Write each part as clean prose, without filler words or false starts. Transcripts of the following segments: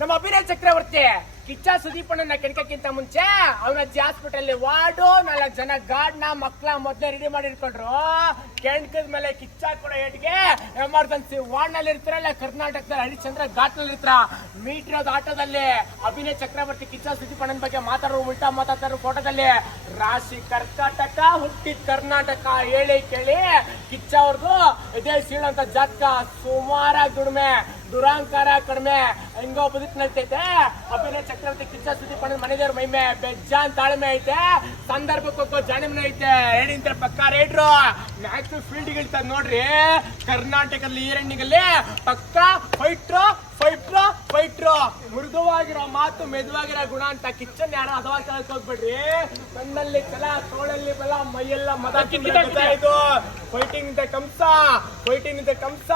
ನಮ್ಮ ಅಭಿನಯ ಚಕ್ರವರ್ತಿ ಕಿಚ್ಚ ಸುದೀಪಣ್ಣನ ಕೆಣಕಕ್ಕಿಂತ ಮುಂಚೆ ಅವನ ಅಜ್ಜಿ ಹಾಸ್ಪಿಟಲ್ ವಾರ್ಡು 4 ಜನ ಗಾರ್ಡ್ನ ಮಕ್ಕಳ ಮೊದಲೇ ರೆಡಿ ಮಾಡಿ ಇಟ್ಕೊಂಡ್ರು. ಕೆಣಕದ ಮೇಲೆ ಕಿಚ್ಚ ಕೂಡ ಏಟ್ಗೆ ಎಮರ್ಜೆನ್ಸಿ ವಾರ್ಡ್ ನಲ್ಲಿ ಇರ್ತಾರಲ್ಲ, ಕರ್ನಾಟಕದಲ್ಲಿ ಹರಿಶ್ಚಂದ್ರ ಘಾಟ್ ನಲ್ಲಿ ಇರ್ತಾರ. ಮೀಟಿರೋದು ಆಟೋದಲ್ಲಿ ಅಭಿನಯ ಚಕ್ರವರ್ತಿ ಕಿಚ್ಚ ಸುದೀಪಣ್ಣನ ಬಗ್ಗೆ ಮಾತಾಡೋ ಉಲ್ಟಾ ಮಾತಾಡ್ತಾರ. ಫೋಟೋದಲ್ಲಿ ರಾಶಿ ಕರ್ನಾಟಕ ಹುಟ್ಟಿದ ಕರ್ನಾಟಕ ಹೇಳಿ ಕೇಳಿ ಕಿಚ್ಚ ಅವ್ರದ್ದು ಇದೇ ಸೀಳಂತ ಜಾತಕ, ಸುಮಾರಾಗಿ ದುಡಿಮೆ, ದುರಾಂಕಾರ ಕಡಿಮೆ, ಹೆಂಗೋ ಬದುಕು ನಡ್ತೈತೆ. ಅಭಿನಯ ಚಕ್ರವರ್ತಿ ಕಿಚ್ಚ ಸುದೀಪಣ್ಣನ ಮನೆದೇವ್ರ ಮೈಮೆ ಬೆಜ್ಜಾನ್ ತಾಳ್ಮೆ ಐತೆ, ಸಂದರ್ಭಕ್ಕೋಗೋ ಜಾಣಿಮೆ ಐತೆ. ಹೇಳಿಂತ ಪಕ್ಕ ರೇಟ್ರು ಮ್ಯಾಕ್ಸ್ ಫೀಲ್ಡ್ ಇಳ್ತಾರೆ ನೋಡ್ರಿ. ಕರ್ನಾಟಕದಲ್ಲಿ ಈರಣ್ಣಿಗಲ್ಲಿ ಪಕ್ಕ ಫೈಟ್ರು ಮೃದುವಾಗಿರೋ ಮಾತು, ಮೆದುವಾಗಿರೋ ಗುಣ ಅಂತ ಕಿಚ್ಚನ್ ಯಾರು ಹದವಾಗಿ ಕಳ್ಕೋಗ್ಬಿಡ್ರಿ. ಕಣ್ಣಲ್ಲಿ ಕಲ, ತೋಳಲ್ಲಿ ಬಲ, ಮೈಯೆಲ್ಲ ಮದ ಇದು ಫೈಟಿಂಗ್ ಇದ್ದ ಕಂಸ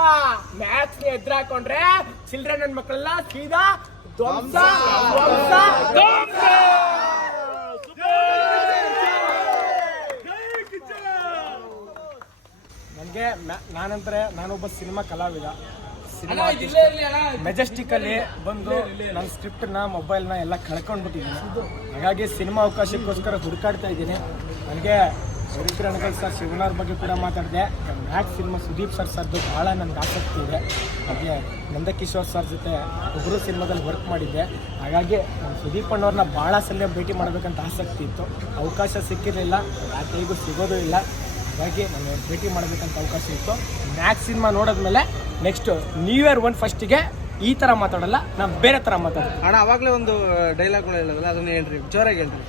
ಮ್ಯಾಚ್ ಎದುರಾಕೊಂಡ್ರೆ ಚಿಲ್ಡ್ರನ್ ನನ್ನ ಮಕ್ಕಳೆಲ್ಲ ಸೀದಾ ಧ್ವಂಸ. ನನಗೆ ನಾನೊಬ್ಬ ಸಿನಿಮಾ ಕಲಾವಿದ. ಸಿನಿಮಾ ಮೆಜೆಸ್ಟಿಕ್ ಅಲ್ಲಿ ಬಂದು ನನ್ನ ಸ್ಕ್ರಿಪ್ಟ್ ನ ಮೊಬೈಲ್ ನ ಎಲ್ಲ ಕಳ್ಕೊಂಡ್ಬಿಟ್ಟಿದ್ದೀನಿ. ಹಾಗಾಗಿ ಸಿನಿಮಾ ಅವಕಾಶಕ್ಕೋಸ್ಕರ ಹುಡುಕಾಡ್ತಾ ಇದ್ದೀನಿ. ನನಗೆ ರಣಕಲ್ ಸರ್, ಶಿವನಾರ್ ಬಗ್ಗೆ ಕೂಡ ಮಾತಾಡಿದೆ. ಮ್ಯಾಕ್ಸ್ ಸಿನಿಮಾ ಸುದೀಪ್ ಸರ್ದು ಭಾಳ ನನಗೆ ಆಸಕ್ತಿ ಇದೆ. ಹಾಗೆ ನಂದಕಿಶೋರ್ ಸರ್ ಜೊತೆ ಒಬ್ಬರು ಸಿನಿಮಾದಲ್ಲಿ ವರ್ಕ್ ಮಾಡಿದ್ದೆ. ಹಾಗಾಗಿ ನಾನು ಸುದೀಪ್ ಅಣ್ಣವ್ರನ್ನ ಭಾಳ ಸಲ ಭೇಟಿ ಮಾಡಬೇಕಂತ ಆಸಕ್ತಿ ಇತ್ತು. ಅವಕಾಶ ಸಿಕ್ಕಿರಲಿಲ್ಲ, ಆ ಕೈಗೂ ಸಿಗೋದು ಇಲ್ಲ. ಹಾಗಾಗಿ ನಾನು ಭೇಟಿ ಮಾಡಬೇಕಂತ ಅವಕಾಶ ಇತ್ತು. ಮ್ಯಾಕ್ಸ್ ಸಿನಿಮಾ ನೋಡಿದ್ಮೇಲೆ ನೆಕ್ಸ್ಟ್ ನ್ಯೂ ಇಯರ್ 1 ಫಸ್ಟಿಗೆ ಈ ಥರ ಮಾತಾಡಲ್ಲ, ನಾನು ಬೇರೆ ಥರ ಮಾತಾಡೋದು. ಅಣ್ಣ ಅವಾಗಲೇ ಒಂದು ಡೈಲಾಗ್ಗಳು ಹೇಳೋದಲ್ಲ, ಅದನ್ನ ಹೇಳ್ರಿ, ಜೋರಾಗಿ ಹೇಳ್ರಿ.